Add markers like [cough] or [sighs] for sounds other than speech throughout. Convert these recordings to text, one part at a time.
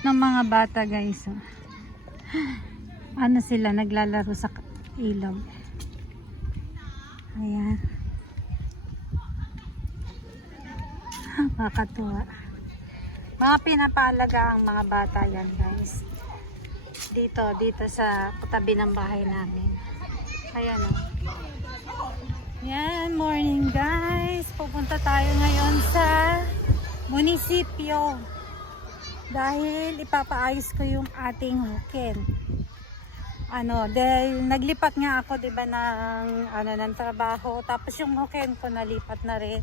Cute ng mga bata guys. oh. Ano sila, naglalaro sa ilog. Ayan. [laughs] Makakatuwa. Mga pinapaalaga ang mga bata yan guys. Dito, dito sa tabi ng bahay namin. Ayan o. Yan, morning guys. Pupunta tayo ngayon sa munisipyo. Dahil ipapaayos ko yung ating hukin. Ano, dahil naglipat nga ako 'di ba ng ano ng trabaho. Tapos yung hukin ko nalipat na rin.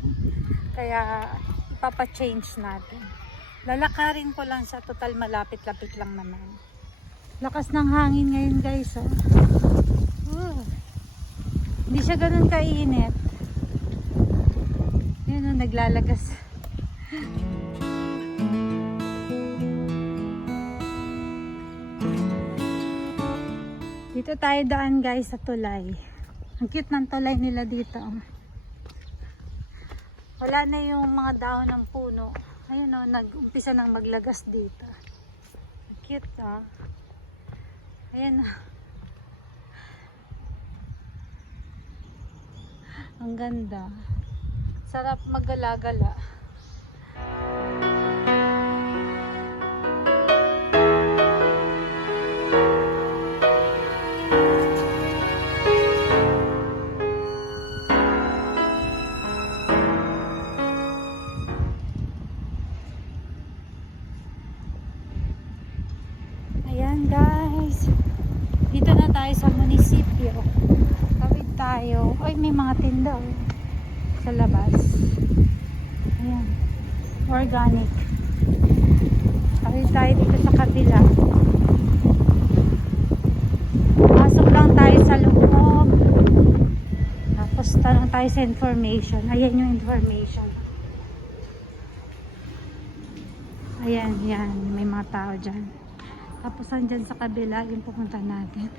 Kaya ipapa-change natin. Lalakarin ko lang siya total malapit-lapit lang naman. Lakas ng hangin ngayon guys. Oh. Oh. Hindi siya ganun kainit. Yan o, naglalagas. [laughs] Dito tayo daan guys sa tulay. Ang cute ng tulay nila dito. oh. Wala na yung mga dahon ng puno. Ayun o, nag-umpisa nang maglagas dito. Ang Cute ah. Ayan oh. [laughs] Ang ganda. Sarap magala-gala. Guys. Dito na tayo sa munisipyo. Tawid tayo. Ay, may mga tinda oh. Sa labas. Ayan. Organic. Tawid tayo dito sa kabila. Pasok lang tayo sa loob. Tapos tanong tayo sa information. Ayan yung information. Ayan, yan. May mga tao dyan. Tapos andyan sa kabila yung pupunta natin.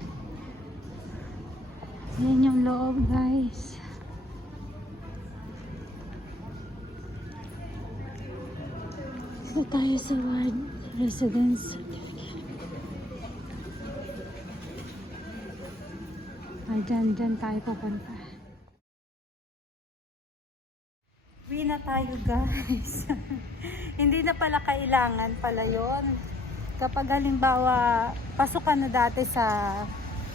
Yan yung loob guys. Dito tayo sa ward residence. Ay, dyan, dyan tayo pupunta. Uwi na tayo guys. [laughs] Hindi na pala kailangan pala yon kapag halimbawa pasok ka na dati sa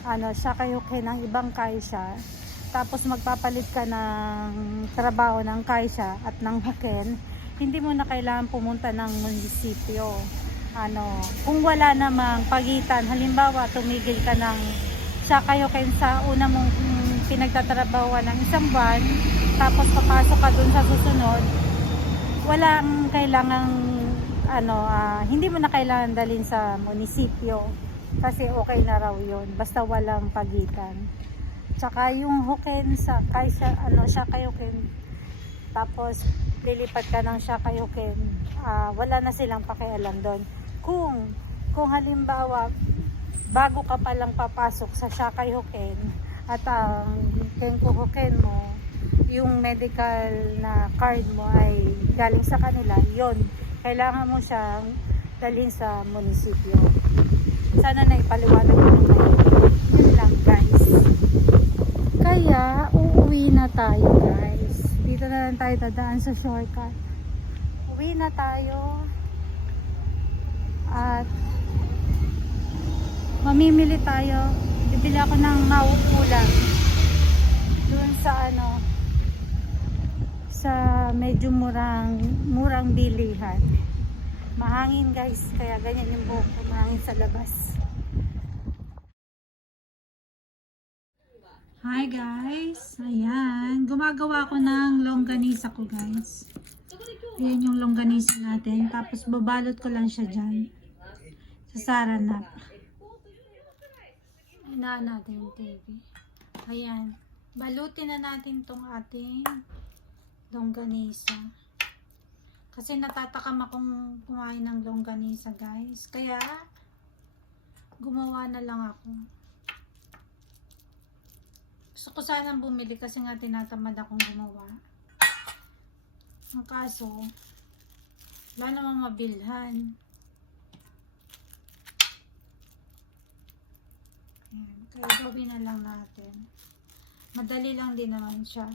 ano kayo ng ibang kaisya tapos magpapalit ka ng trabaho ng kaisya at ng huken hindi mo na kailangan pumunta ng munisipyo. Ano kung wala namang pagitan halimbawa tumigil ka ng kayo sa una mong pinagtatrabahuan ng isang buwan tapos papasok ka dun sa susunod walang kailangang ano, ah, hindi mo na kailangan dalhin sa munisipyo kasi okay na raw yun. Basta walang pagitan. Tsaka yung huken sa kaysa ano siya kayo ken tapos lilipat ka ng siya kayo ken ah, wala na silang pakialam doon. Kung kung halimbawa bago ka palang papasok sa siya kayo ken at ang ken huken mo yung medical na card mo ay galing sa kanila yon kailangan mo siyang dalhin sa munisipyo. Sana na ipaliwanag ko naman. Yun lang guys. Kaya, uuwi na tayo guys. Dito na lang tayo dadaan sa shortcut. Uwi na tayo. At mamimili tayo. Bibili ako ng mauulan. Doon sa ano, sa medyo murang murang bilihan. Mahangin guys, kaya ganyan yung buhok ko, mahangin sa labas. Hi guys, ayan, gumagawa ko ng longganisa ko guys. Ayan yung longganisa natin, tapos babalot ko lang siya dyan. Sa saranap. Inaan natin yung TV. Ayan, balutin na natin tong ating longganisa. Kasi natatakam akong kumain ng longganisa, guys. Kaya, gumawa na lang ako. Gusto ko sanang bumili kasi nga tinatamad akong gumawa. Ang kaso, wala namang mabilhan. Ayan. Kaya gawin na lang natin. Madali lang din naman siya.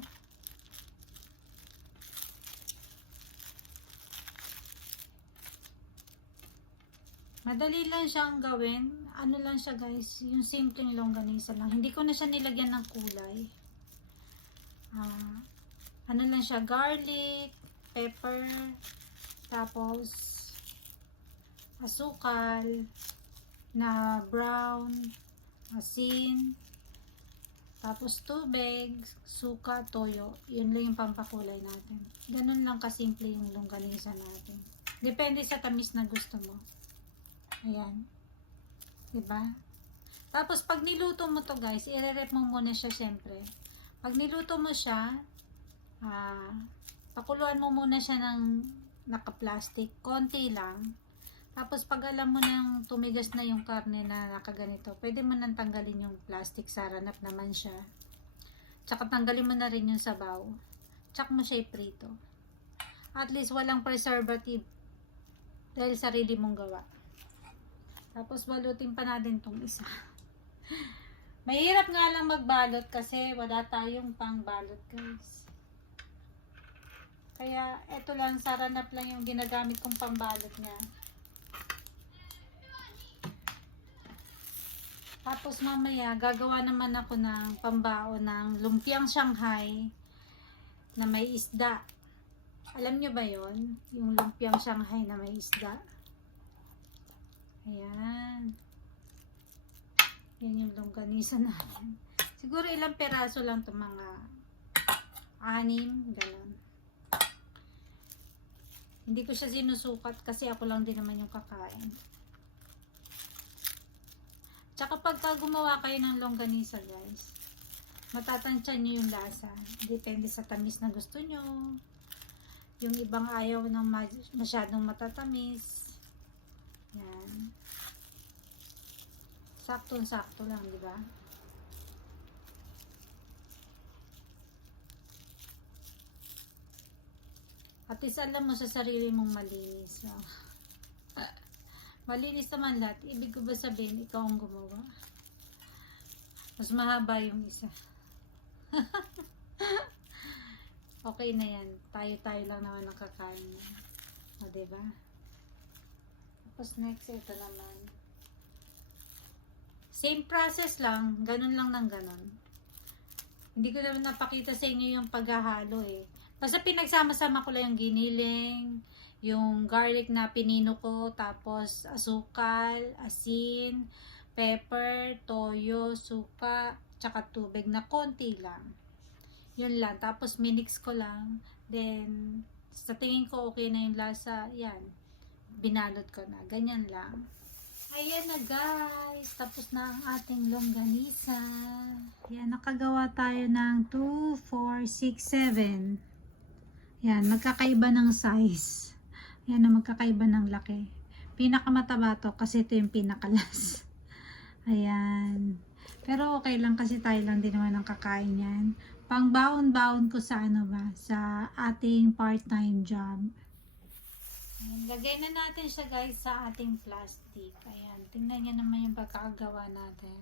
Madali lang siyang gawin. Ano lang siya guys, yung simpleng longganisa lang. Hindi ko na siya nilagyan ng kulay. Ah, ano lang siya, garlic, pepper, tapos asukal na brown, asin, tapos tubig, suka, toyo. Yun lang yung pampakulay natin. Ganun lang kasimple yung longganisa natin. Depende sa tamis na gusto mo. Ayan. Diba? Tapos, pag niluto mo to guys, i-rep mo muna siya syempre. Pag niluto mo siya, ah, pakuluan mo muna siya ng naka-plastic. Konti lang. Tapos, pag alam mo nang tumigas na yung karne na nakaganito, pwede mo nang tanggalin yung plastic. Saranap naman siya. Tsaka tanggalin mo na rin yung sabaw. Tsak mo siya iprito. At least walang preservative dahil sarili mong gawa. Tapos balutin pa natin tong isa. Mahirap nga lang magbalot kasi wala tayong pangbalot guys. Kaya eto lang, saranap lang yung ginagamit kong pambalot niya. Tapos mamaya, gagawa naman ako ng pambao ng lumpiang Shanghai na may isda. Alam nyo ba yon Yung lumpiang Shanghai na may isda. Ayan. Yan yung longganisa natin. Siguro ilang peraso lang to mga anim, ganun. Hindi ko siya sinusukat kasi ako lang din naman yung kakain. Tsaka pagka gumawa kayo ng longganisa guys, matatansya nyo yung lasa. Depende sa tamis na gusto nyo. Yung ibang ayaw ng ma- masyadong matatamis. Yan. Sakto-sakto lang, di ba? At least alam mo sa sarili mong malinis. So, [laughs] malinis naman lahat. Ibig ko ba sabihin, ikaw ang gumawa? Mas mahaba yung isa. [laughs] okay na yan. Tayo-tayo lang naman ang kakain. O, diba? Tapos next, ito naman. Same process lang. Ganun lang ng ganun. Hindi ko naman napakita sa inyo yung paghahalo eh. Basta pinagsama-sama ko lang yung giniling, yung garlic na pinino ko, tapos asukal, asin, pepper, toyo, suka, tsaka tubig na konti lang. Yun lang. Tapos minix ko lang. Then, sa tingin ko okay na yung lasa, yan. Binalot ko na. Ganyan lang. Ayan na guys. Tapos na ang ating longganisa. Yan, nakagawa tayo ng 2, 4, 6, 7. Yan, magkakaiba ng size. Yan na magkakaiba ng laki. Pinakamataba to kasi ito yung pinakalas. [laughs] Ayan. Pero okay lang kasi tayo lang din naman ang kakain yan. Pang baon-baon ko sa ano ba, sa ating part-time job. Ayan, lagay na natin siya guys sa ating plastic. Ayan, tingnan niya naman yung pagkakagawa natin.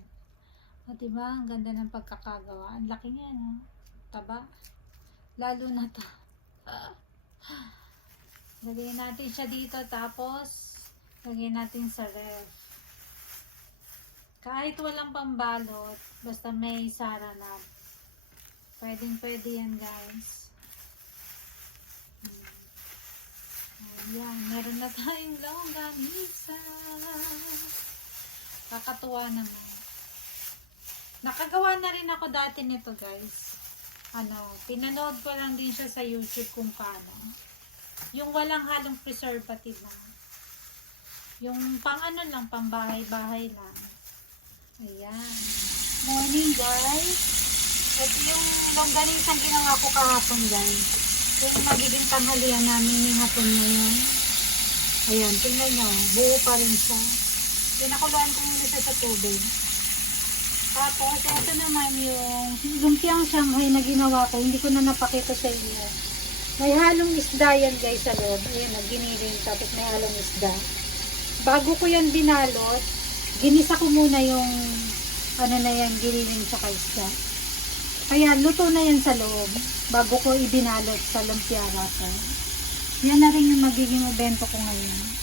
O diba, ang ganda ng pagkakagawa. Ang laki niya, no? Taba. Lalo na to. [sighs] Lagay natin siya dito tapos lagay natin sa ref. Kahit walang pambalot, basta may saranap. Pwedeng pwede yan guys. Ayan, meron na tayong longganisa. Kakatuwa naman. Nakagawa na rin ako dati nito guys ano, pinanood ko lang din siya sa YouTube kung paano. Yung walang halong preservative na. Yung pang ano lang, pang bahay-bahay lang. Ayan. Morning guys. Ito yung longganisang ginawa ko kahapon guys. Yung magiging tanghalian namin ni hapon ngayon. Ayan, tingnan nyo. Buo pa rin siya. Pinakuluan ko muna siya sa tubig. Tapos, ito naman yung lumpiang Shanghai na ginawa ko. Hindi ko na napakita sa inyo. May halong isda yan guys sa loob. Ayan, naginiling. Tapos may halong isda. Bago ko yan binalot, ginisa ko muna yung ano na yan, giniling sa isda. Kaya luto na yan sa loob bago ko ibinalot sa lumpia wrapper. Yan na rin yung magiging evento ko ngayon.